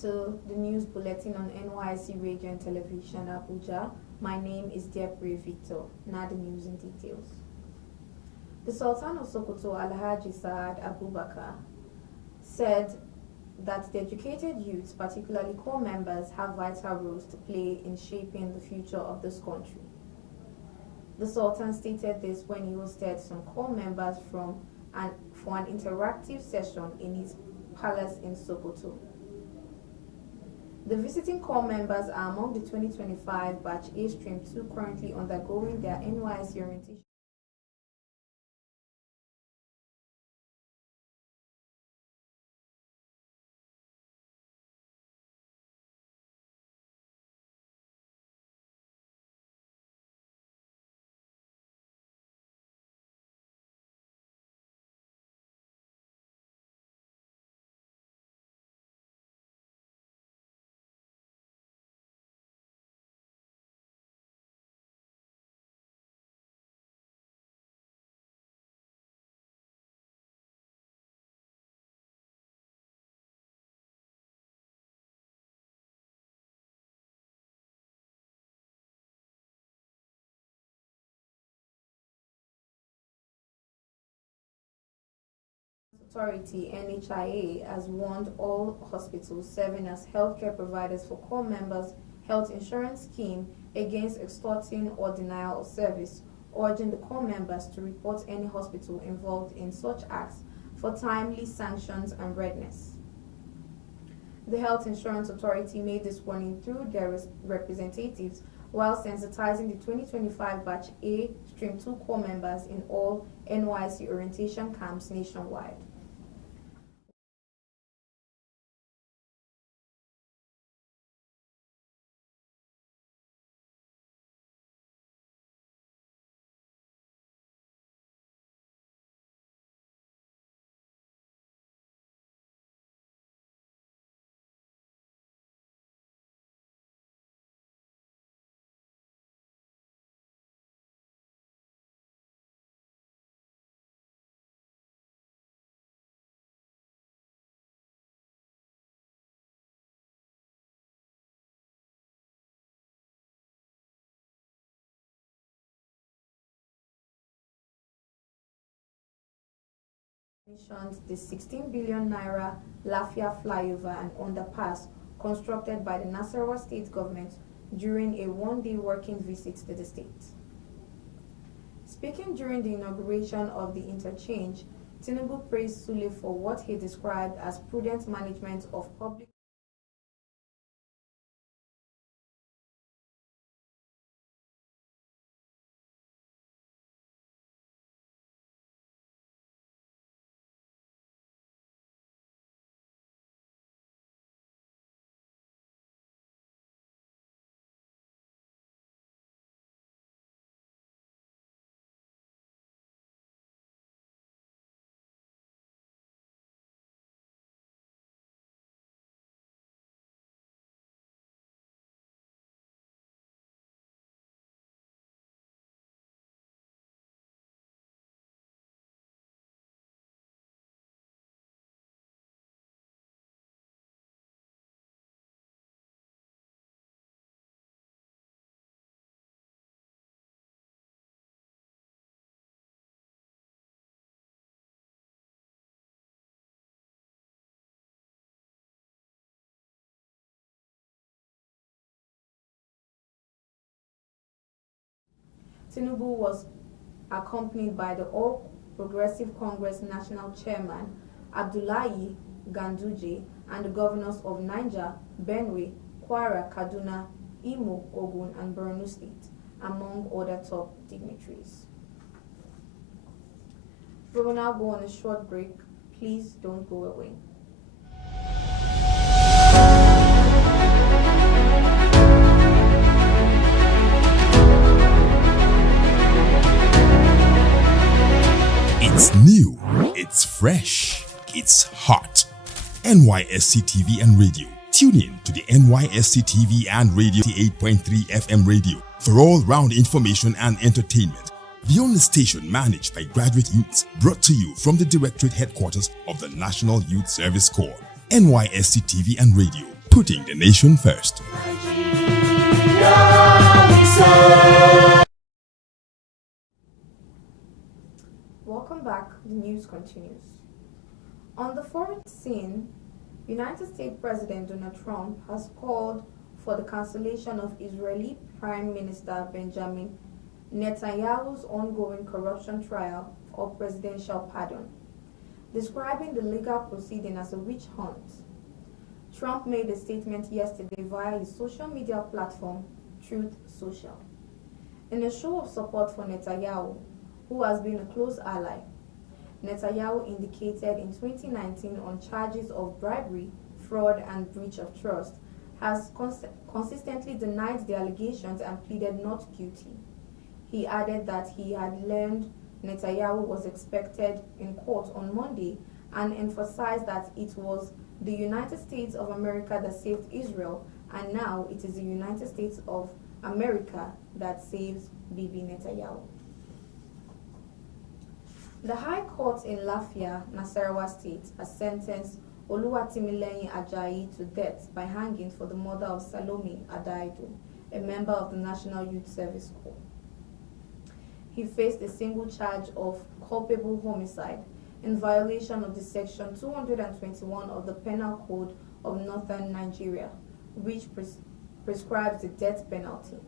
to the news bulletin on NYSC Radio and Television, Abuja. My name is Deborah Victor. Now the news in details. The Sultan of Sokoto, Alhaji Saad Abubakar, said that the educated youths, particularly core members, have vital roles to play in shaping the future of this country. The Sultan stated this when he hosted some core members for an interactive session in his palace in Sokoto. The visiting core members are among the 2025 batch A Stream 2 currently undergoing their NYSC orientation. Authority (NHIA) has warned all hospitals serving as healthcare providers for core members' health insurance scheme against extorting or denial of service, urging the core members to report any hospital involved in such acts for timely sanctions and redress. The Health Insurance Authority made this warning through their representatives while sensitizing the 2025 batch A Stream 2 core members in all NYSC orientation camps nationwide. The 16 billion naira Lafia Flyover and underpass constructed by the Nasarawa State government during a one-day working visit to the state. Speaking during the inauguration of the interchange, Tinubu praised Sule for what he described as prudent management of public Tinubu was accompanied by the All Progressive Congress National Chairman Abdullahi Ganduje and the governors of Niger, Benue, Kwara, Kaduna, Imo, Ogun, and Borno State, among other top dignitaries. We will now go on a short break. Please don't go away. It's new, it's fresh, it's hot. NYSC TV and Radio. Tune in to the NYSC TV and Radio 8.3 FM radio for all-round information and entertainment. The only station managed by graduate youths, brought to you from the Directorate Headquarters of the National Youth Service Corps. NYSC TV and Radio. putting the nation first. Welcome back. The news continues. On the foreign scene, United States President Donald Trump has called for the cancellation of Israeli Prime Minister Benjamin Netanyahu's ongoing corruption trial or presidential pardon, describing the legal proceeding as a witch hunt. Trump made a statement yesterday via his social media platform, Truth Social. In a show of support for Netanyahu, who has been a close ally, Netanyahu indicated in 2019 on charges of bribery, fraud, and breach of trust, has consistently denied the allegations and pleaded not guilty. He added that he had learned Netanyahu was expected in court on Monday and emphasized that it was the United States of America that saved Israel, and now it is the United States of America that saves Bibi Netanyahu. The High Court in Lafia, Nasarawa State, has sentenced Oluwatimileyin Ajayi to death by hanging for the murder of Salome Adaidu, a member of the National Youth Service Corps. He faced a single charge of culpable homicide in violation of the Section 221 of the Penal Code of Northern Nigeria, which prescribes the death penalty.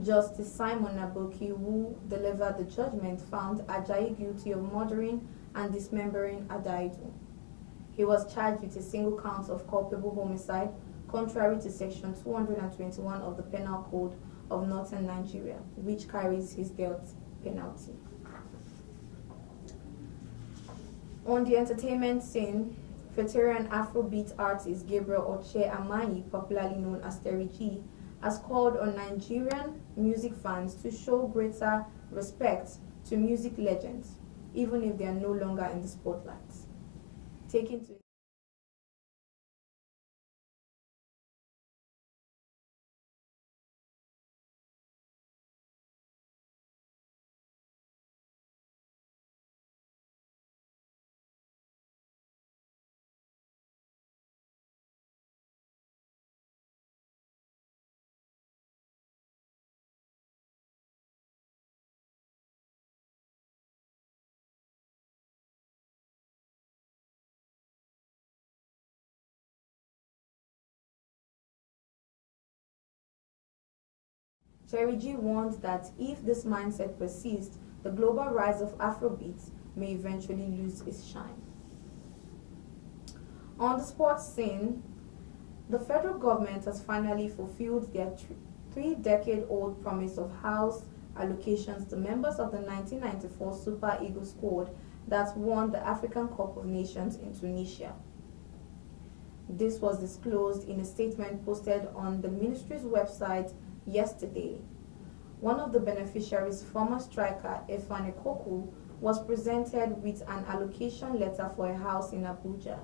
Justice Simon Naboki, who delivered the judgment, found Ajayi guilty of murdering and dismembering Adaidu. He was charged with a single count of culpable homicide, contrary to Section 221 of the Penal Code of Northern Nigeria, which carries his death penalty. On the entertainment scene, veteran Afrobeat artist Gabriel Oche Amayi, popularly known as Terry G, has called on Nigerian music fans to show greater respect to music legends, even if they are no longer in the spotlight. Taking to Terry G warned that if this mindset persists, the global rise of Afrobeat may eventually lose its shine. On the sports scene, the federal government has finally fulfilled their three-decade-old promise of house allocations to members of the 1994 Super Eagles squad that won the African Cup of Nations in Tunisia. This was disclosed in a statement posted on the ministry's website yesterday. One of the beneficiaries, former striker Efane Koku, was presented with an allocation letter for a house in Abuja.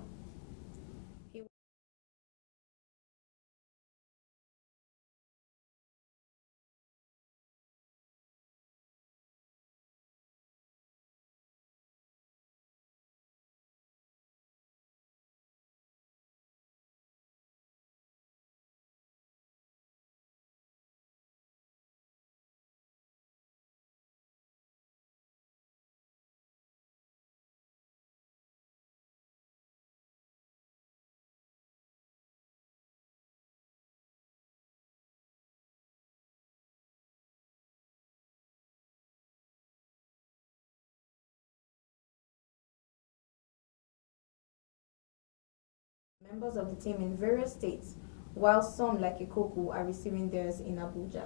Members of the team in various states, while some, like Ikoku, are receiving theirs in Abuja.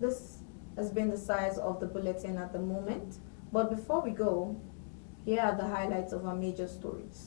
This has been the size of the bulletin at the moment, but before we go, here are the highlights of our major stories.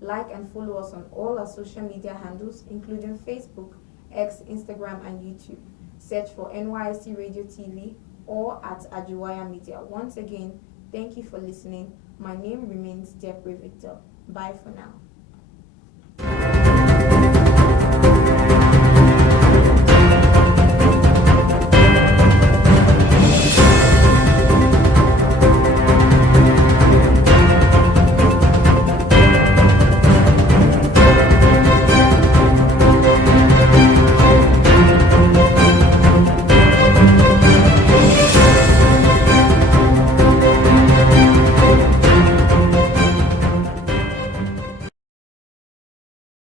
Like and follow us on all our social media handles, including Facebook, X, Instagram, and YouTube. Search for NYSC Radio TV or at Ajuwaya Media. Once again, thank you for listening. My name remains Debra Victor. Bye for now.